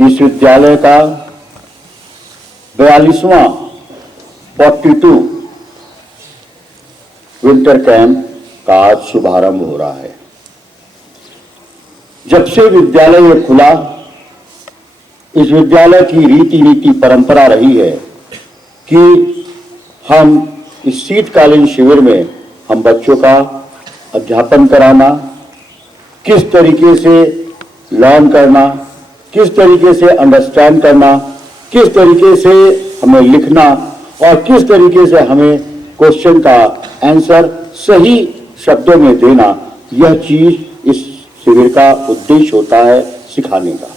इस विद्यालय का 42वां 42 विंटर कैंप का आज शुभारंभ हो रहा है। जब से विद्यालय ये खुला, इस विद्यालय की रीति नीति परंपरा रही है कि हम इस शीतकालीन शिविर में हम बच्चों का अध्यापन कराना, किस तरीके से लर्न करना, किस तरीके से अंडरस्टैंड करना, किस तरीके से हमें लिखना और किस तरीके से हमें क्वेश्चन का आंसर सही शब्दों में देना, यह चीज इस शिविर का उद्देश्य होता है सिखाने का।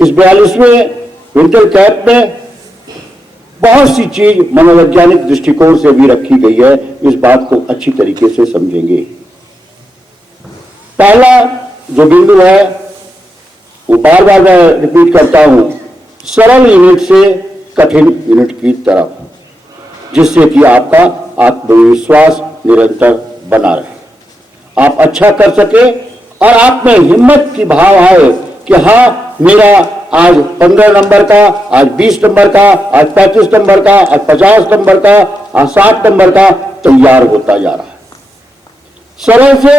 इस 42वें विंटर कैंप में बहुत सी चीज मनोवैज्ञानिक दृष्टिकोण से भी रखी गई है, इस बात को अच्छी तरीके से समझेंगे। पहला जो बिंदु है वो बार बार मैं रिपीट करता हूं, सरल यूनिट से कठिन यूनिट की तरफ, जिससे कि आपका आत्मविश्वास निरंतर बना रहे, आप अच्छा कर सके और आप में हिम्मत की भाव आए कि हाँ, मेरा आज 15 नंबर का, आज 20 नंबर का, आज 35 नंबर का, आज 50 नंबर का, आज 60 नंबर का तैयार होता जा रहा है। सरल से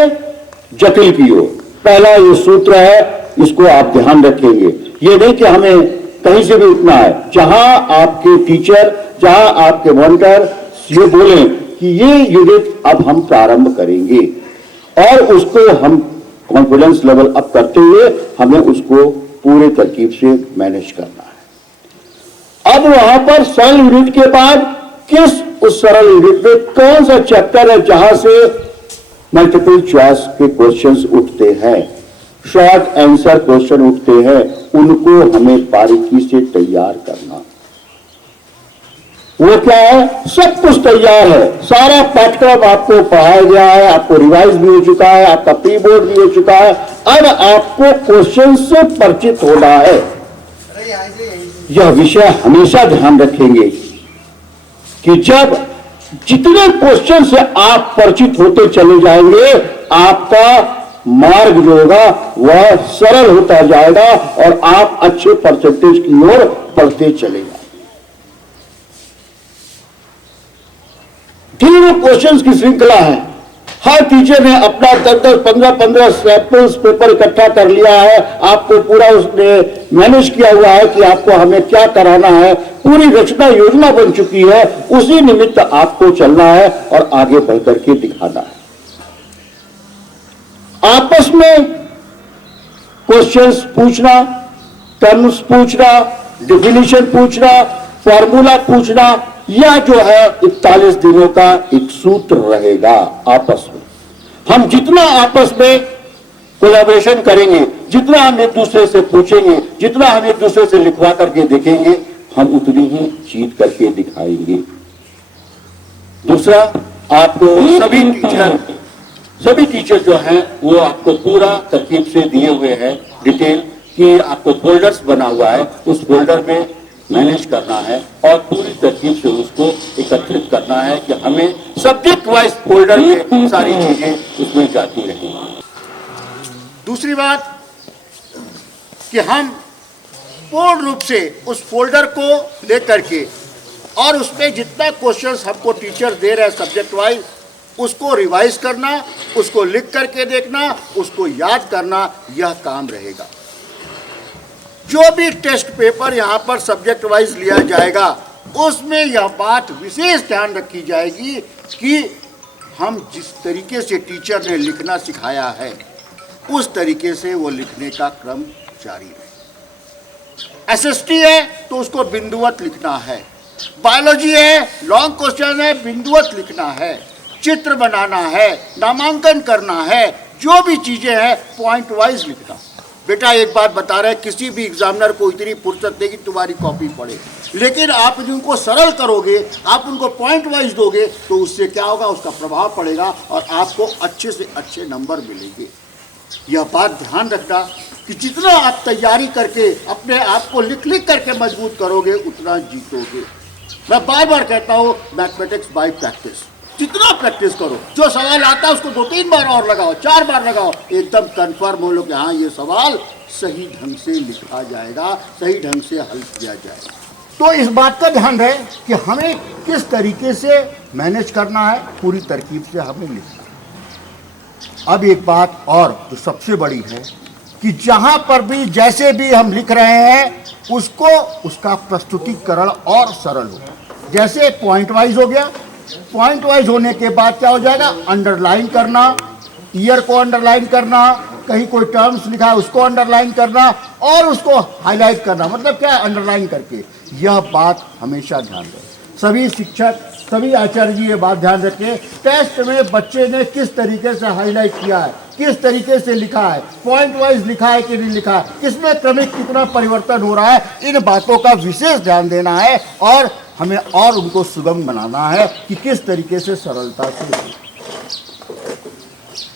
जटिल की ओर पहला ये सूत्र है, इसको आप ध्यान रखेंगे। ये नहीं कि हमें कहीं से भी उठना है, जहां आपके टीचर, जहां आपके मॉनिटर ये बोले कि ये यूनिट अब हम प्रारंभ करेंगे और उसको हम कॉन्फिडेंस लेवल अप करते हुए हमें उसको पूरे तरकीब से मैनेज करना है। अब वहां पर सरल यूनिट के बाद किस उस सरल यूनिट में कौन सा चैप्टर है जहां से मल्टीपल चॉइस के क्वेश्चंस उठते हैं, शॉर्ट आंसर क्वेश्चन उठते हैं, उनको हमें बारीकी से तैयार करना। वो क्या है? सब कुछ तैयार है, सारा पाठ्यक्रम आपको पढ़ाया गया है, आपको रिवाइज भी हो चुका है, आपका प्री बोर्ड भी हो चुका है। अब आपको क्वेश्चन से परिचित होना है। यह विषय हमेशा ध्यान रखेंगे कि जब जितने क्वेश्चन से आप परिचित होते चले जाएंगे, आपका मार्ग जो होगा वह सरल होता जाएगा और आप अच्छे परसेंटेज की ओर बढ़ते चले जाएंगे। तीनों क्वेश्चंस की श्रृंखला है। हर टीचर ने अपना 10-10, 15-15 सैंपल्स पेपर इकट्ठा कर लिया है, आपको पूरा उसने मैनेज किया हुआ है कि आपको हमें क्या कराना है, पूरी रचना योजना बन चुकी है। उसी निमित्त आपको चलना है और आगे बढ़ करके दिखाना है। आपस में क्वेश्चंस पूछना, टर्म्स पूछना, डिफिनीशन पूछना, फॉर्मूला पूछना, यह जो है 41 दिनों का एक सूत्र रहेगा। आपस में हम जितना आपस में कोलैबोरेशन करेंगे, जितना हम एक दूसरे से पूछेंगे, जितना हम एक दूसरे से लिखवा करके देखेंगे, हम उतनी ही जीत करके दिखाएंगे। दूसरा, आपको सभी टीचर जो हैं वो आपको पूरा तरकीब से दिए हुए हैं डिटेल कि आपको फोल्डर्स बना हुआ है, उस फोल्डर में मैनेज करना है और पूरी तरकीब से उसको एकत्रित करना है कि हमें सब्जेक्ट वाइज फोल्डर में सारी चीजें उसमें जाती रहेंगी। दूसरी बात कि हम पूर्ण रूप से उस फोल्डर को लेकर के और उसमें जितना क्वेश्चंस हमको टीचर दे रहे हैं सब्जेक्ट वाइज, उसको रिवाइज करना, उसको लिख करके देखना, उसको याद करना, यह काम रहेगा। जो भी टेस्ट पेपर यहाँ पर सब्जेक्ट वाइज लिया जाएगा, उसमें यह बात विशेष ध्यान रखी जाएगी कि हम जिस तरीके से टीचर ने लिखना सिखाया है, उस तरीके से वो लिखने का क्रम जारी रहे। एसएसटी है तो उसको बिंदुवत लिखना है, बायोलॉजी है, लॉन्ग क्वेश्चन है, बिंदुवत लिखना है, चित्र बनाना है, नामांकन करना है, जो भी चीजें हैं पॉइंट वाइज लिखना। बेटा एक बात बता रहे, किसी भी एग्जामिनर को इतनी फुर्सत नहीं कि तुम्हारी कॉपी पढ़े, लेकिन आप उनको सरल करोगे, आप उनको पॉइंट वाइज दोगे, तो उससे क्या होगा, उसका प्रभाव पड़ेगा और आपको अच्छे से अच्छे नंबर मिलेंगे। यह बात ध्यान रखना कि जितना आप तैयारी करके अपने आप को लिख लिख करके मजबूत करोगे, उतना जीतोगे। मैं बार बार कहता हूँ, मैथमेटिक्स बाय प्रैक्टिस। जितना प्रैक्टिस करो, जो सवाल आता है उसको 2-3 बार और लगाओ, 4 बार लगाओ, एकदम कंफर्म हो लो कि हाँ ये सवाल सही ढंग से लिखा जाएगा, सही ढंग से हल किया जाएगा। तो इस बात का ध्यान रहे कि हमें किस तरीके से मैनेज करना है, पूरी तरकीब से हमें लिखना है। अब एक बात और जो सबसे बड़ी है कि जहां पर भी जैसे भी हम लिख रहे हैं उसको उसका प्रस्तुतिकरण और सरल हो। जैसे पॉइंट वाइज हो गया, पॉइंट वाइज होने के बाद क्या हो जाएगा, अंडरलाइन करना, ईयर को अंडरलाइन करना, कहीं कोई टर्म्स लिखा है उसको अंडरलाइन करना और उसको हाईलाइट करना। मतलब क्या है, अंडरलाइन करके। यह बात हमेशा ध्यान दें, सभी शिक्षक, सभी आचार्य जी ये बात ध्यान रखें, टेस्ट में बच्चे ने किस तरीके से हाईलाइट किया है, किस तरीके से लिखा है, पॉइंट वाइज लिखा है कि नहीं लिखा है, किसमें क्रमिक कितना परिवर्तन हो रहा है, इन बातों का विशेष ध्यान देना है और हमें और उनको सुगम बनाना है कि किस तरीके से सरलता से।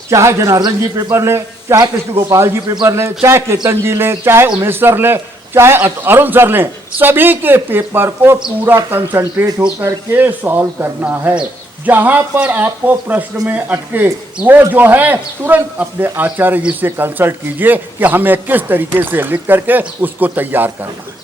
चाहे जनार्दन जी पेपर ले, चाहे कृष्ण गोपाल जी पेपर ले, चाहे केतन जी ले, चाहे उमेश सर ले, चाहे अरुण सर लें, सभी के पेपर को पूरा कंसंट्रेट होकर के सॉल्व करना है। जहां पर आपको प्रश्न में अटके वो जो है तुरंत अपने आचार्य जी से कंसल्ट कीजिए कि हमें किस तरीके से लिख करके उसको तैयार करना है।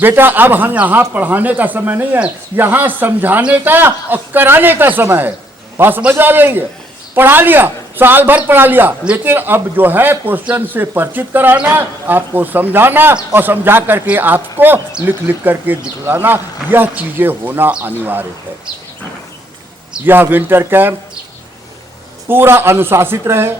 बेटा अब हम यहाँ पढ़ाने का समय नहीं है, यहाँ समझाने का और कराने का समय है। बात समझ आ रही है? पढ़ा लिया, साल भर पढ़ा लिया, लेकिन अब जो है क्वेश्चन से परिचित कराना, आपको समझाना और समझा करके आपको लिख लिख करके दिखलाना, यह चीजें होना अनिवार्य है। यह विंटर कैंप पूरा अनुशासित रहे,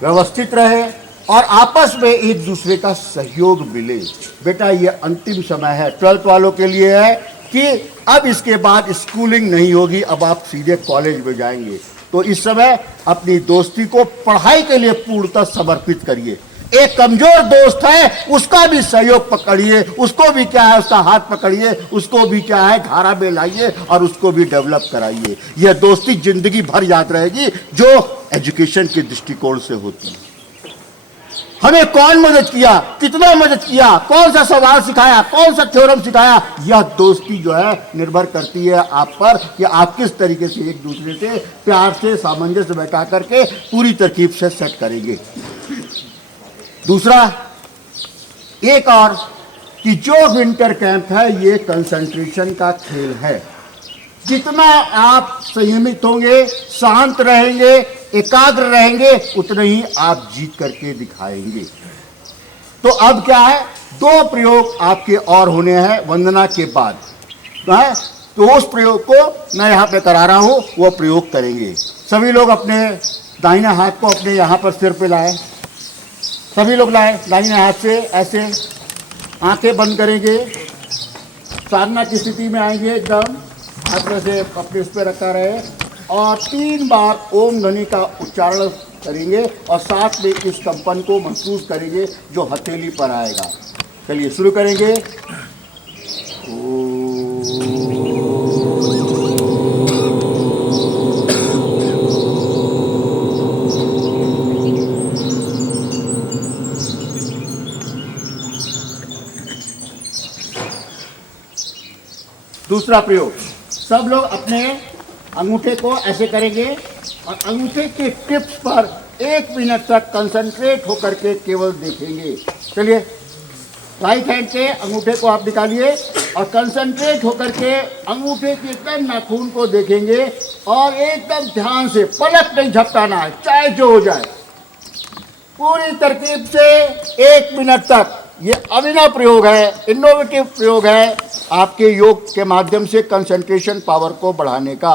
व्यवस्थित रहे और आपस में एक दूसरे का सहयोग मिले। बेटा ये अंतिम समय है 12th वालों के लिए है कि अब इसके बाद स्कूलिंग नहीं होगी, अब आप सीधे कॉलेज में जाएंगे। तो इस समय अपनी दोस्ती को पढ़ाई के लिए पूर्णतः समर्पित करिए। एक कमजोर दोस्त है उसका भी सहयोग पकड़िए, उसको भी क्या है उसका हाथ पकड़िए, उसको भी क्या है धारा में लाइए और उसको भी डेवलप कराइए। यह दोस्ती जिंदगी भर याद रहेगी जो एजुकेशन के दृष्टिकोण से होती है। हमें कौन मदद किया, कितना मदद किया, कौन सा सवाल सिखाया, कौन सा थ्योरम सिखाया, यह दोस्ती जो है निर्भर करती है आप पर कि आप किस तरीके से एक दूसरे से प्यार से सामंजस्य बैठा करके पूरी तरकीब से सेट करेंगे। दूसरा एक और कि जो विंटर कैंप है ये कंसंट्रेशन का खेल है। जितना आप संयमित होंगे, शांत रहेंगे, एकाग्र रहेंगे, उतना ही आप जीत करके दिखाएंगे। तो अब क्या है, 2 प्रयोग आपके और होने हैं वंदना के बाद, तो उस प्रयोग को मैं यहाँ पे करा रहा हूँ, वो प्रयोग करेंगे। सभी लोग अपने दाहिने हाथ को अपने यहाँ पर सिर पे लाए, सभी लोग लाए, दाहिने हाथ से ऐसे आंखें बंद करेंगे, साधना की स्थिति में आएंगे, एकदम हाथ में से अपने उस पर रखा रहे और 3 बार ओम ध्वनि का उच्चारण करेंगे और साथ में इस कंपन को महसूस करेंगे जो हथेली पर आएगा। चलिए शुरू करेंगे। दूसरा प्रयोग, सब लोग अपने अंगूठे को ऐसे करेंगे और अंगूठे के टिप्स पर 1 मिनट तक कंसंट्रेट होकर के केवल देखेंगे। चलिए राइट हैंड के अंगूठे को आप निकालिए और कंसंट्रेट होकर के अंगूठे के एकदम नाखून को देखेंगे और एकदम ध्यान से, पलक नहीं झपकाना है, चाहे जो हो जाए, पूरी तरकीब से 1 मिनट तक। ये अभिनव प्रयोग है, इनोवेटिव प्रयोग है आपके योग के माध्यम से कंसंट्रेशन पावर को बढ़ाने का।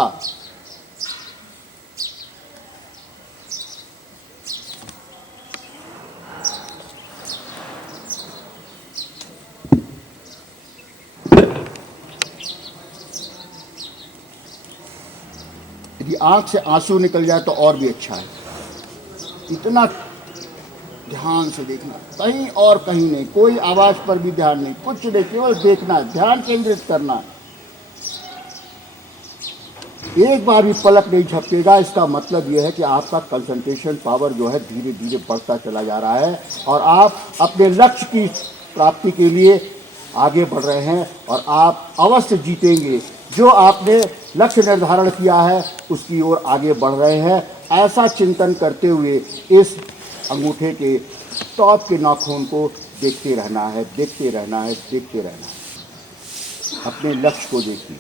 यदि आंख से आंसू निकल जाए तो और भी अच्छा है। इतना ध्यान से देखना, कहीं और कहीं नहीं, कोई आवाज पर भी ध्यान नहीं, कुछ नहीं, केवल देखना, ध्यान केंद्रित करना। एक बार भी पलक नहीं झपकेगा, इसका मतलब यह है कि आपका कंसंट्रेशन पावर जो है धीरे धीरे बढ़ता चला जा रहा है और आप अपने लक्ष्य की प्राप्ति के लिए आगे बढ़ रहे हैं और आप अवश्य जीतेंगे। जो आपने लक्ष्य निर्धारण किया है उसकी ओर आगे बढ़ रहे हैं। ऐसा चिंतन करते हुए इस अंगूठे के टॉप के नाखून को देखते रहना है, देखते रहना है, देखते रहना है। अपने लक्ष्य को देखिए।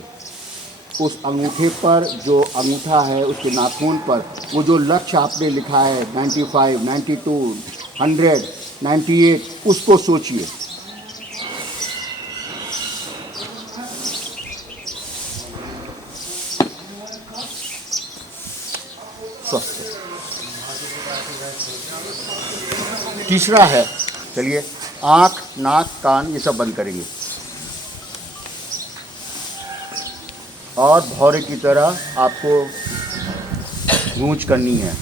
उस अंगूठे पर जो अंगूठा है उसके नाखून पर वो जो लक्ष्य आपने लिखा है 95, 92, 100, 98, उसको सोचिए। स्वस्थ। तीसरा है, चलिए आँख, नाक, कान ये सब बंद करेंगे और भौरे की तरह आपको गूंज करनी है।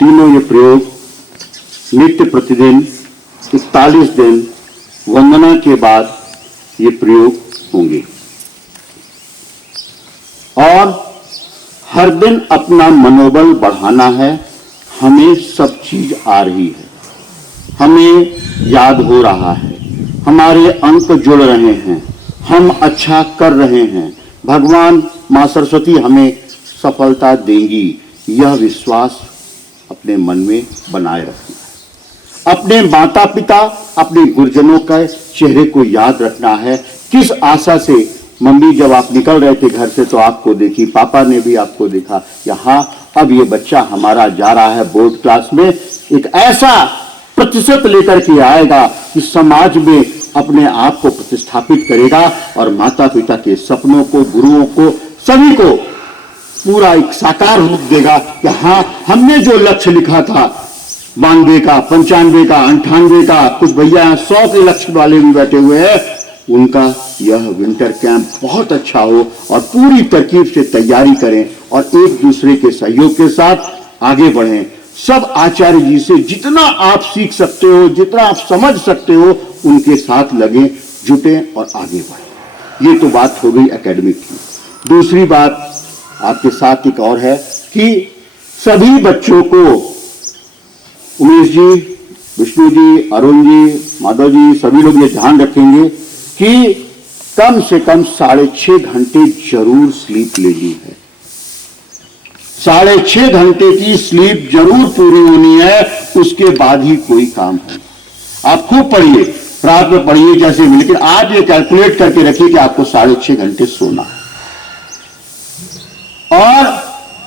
तीनों ये प्रयोग नित्य प्रतिदिन 41 दिन वंदना के बाद ये प्रयोग होंगे और हर दिन अपना मनोबल बढ़ाना है। हमें सब चीज आ रही है, हमें याद हो रहा है, हमारे अंक जुड़ रहे हैं, हम अच्छा कर रहे हैं, भगवान मां सरस्वती हमें सफलता देंगी, यह विश्वास अपने मन में बनाए रखना है। अपने माता पिता, अपने गुरुजनों के चेहरे को याद रखना है। किस आशा से मम्मी जब आप निकल रहे थे घर से तो आपको देखी, पापा ने भी आपको देखा, यहाँ अब ये बच्चा हमारा जा रहा है बोर्ड क्लास में, एक ऐसा प्रतिशत लेकर के आएगा कि समाज में अपने आप को प्रतिस्थापित करेगा और माता पिता के सपनों को, गुरुओं को, सभी को पूरा एक साकार रूप देगा कि हाँ, हमने जो लक्ष्य लिखा था 92 का, 95 का, 98 का, कुछ भैया 100 के लक्ष्य वाले भी बैठे हुए हैं, उनका यह विंटर कैंप बहुत अच्छा हो और पूरी तरकीब से तैयारी करें और एक दूसरे के सहयोग के साथ आगे बढ़ें। सब आचार्य जी से जितना आप सीख सकते हो, जितना आप समझ सकते हो, उनके साथ लगे, जुटे और आगे बढ़े। ये तो बात हो गई एकेडमिक की। दूसरी बात आपके साथ एक और है कि सभी बच्चों को, उमेश जी, विष्णु जी, अरुण जी, माधव जी, सभी लोग ये ध्यान रखेंगे कि कम से कम 6.5 घंटे जरूर स्लीप लेनी है। 6.5 घंटे की स्लीप जरूर पूरी होनी है, उसके बाद ही कोई काम हो। आप खूब पढ़िए, रात में पढ़िए जैसे भी, लेकिन आज ये कैलकुलेट करके रखिए कि आपको 6.5 घंटे सोना है। और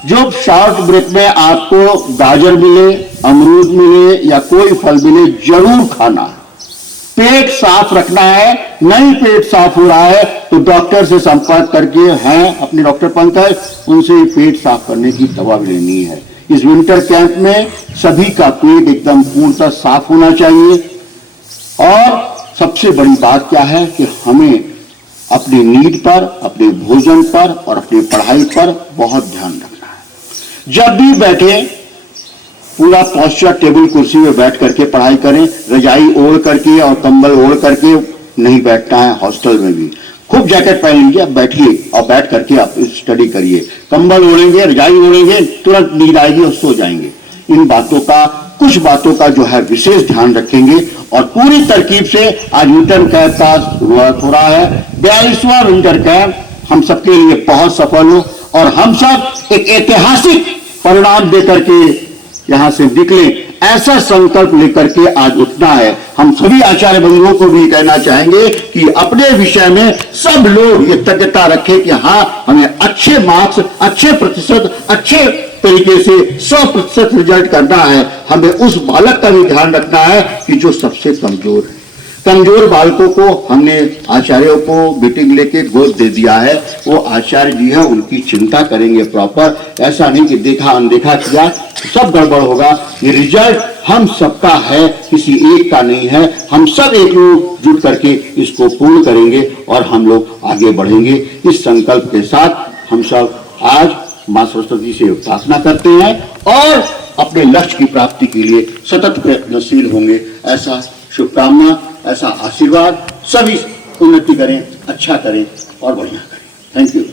जो शॉर्ट ब्रेक में आपको गाजर मिले, अमरूद मिले या कोई फल मिले, जरूर खाना है। पेट साफ रखना है। नहीं पेट साफ हो रहा है तो डॉक्टर से संपर्क करके, हैं अपने डॉक्टर पंकज, उनसे पेट साफ करने की दवा भी लेनी है। इस विंटर कैंप में सभी का पेट एकदम पूर्णतः साफ होना चाहिए। और सबसे बड़ी बात क्या है कि हमें अपनी नींद पर, अपने भोजन पर और अपनी पढ़ाई पर बहुत ध्यान रखना है। जब भी बैठे पूरा पॉस्चर, टेबल कुर्सी में बैठ करके पढ़ाई करें। रजाई ओढ़ करके और कंबल ओढ़ करके नहीं बैठना है। हॉस्टल में भी खूब जैकेट पहन लीजिए, आप बैठिए और बैठ करके आप स्टडी करिए। कंबल ओढ़ेंगे, रजाई ओढ़ेंगे, तुरंत नींद आएगी और सो जाएंगे। इन बातों का, कुछ बातों का जो है विशेष ध्यान रखेंगे और पूरी तरकीब से आज विंटर कैंप का शुरुआत हो रहा है। 42वां विंटर कैंप हम सबके लिए बहुत सफल हो और हम सब एक ऐतिहासिक परिणाम देकर के यहां से निकले, ऐसा संकल्प लेकर के आज उठना है। हम सभी आचार्य बंधुओं को भी कहना चाहेंगे कि अपने विषय में सब लोग ये तज्ञता रखें कि हाँ, हमें अच्छे मार्क्स, अच्छे प्रतिशत, अच्छे तरीके से 100% रिजल्ट करना है। हमें उस बालक का भी ध्यान रखना है कि जो सबसे कमजोर है। कमजोर बालकों को हमने आचार्यों को मीटिंग लेके गोद दे दिया है। वो आचार्य जी है, उनकी चिंता करेंगे प्रॉपर। ऐसा नहीं कि देखा अनदेखा किया, सब गड़बड़ होगा। ये रिजल्ट हम सबका है, किसी एक का नहीं है। हम सब एकजुट करके इसको पूर्ण करेंगे और हम लोग आगे बढ़ेंगे। इस संकल्प के साथ हम सब आज मां सरस्वती से प्रार्थना करते हैं और अपने लक्ष्य की प्राप्ति के लिए सतत प्रयत्नशील होंगे। ऐसा शुभकामना, ऐसा आशीर्वाद। सभी उन्नति करें, अच्छा करें और बढ़िया करें। Thank you.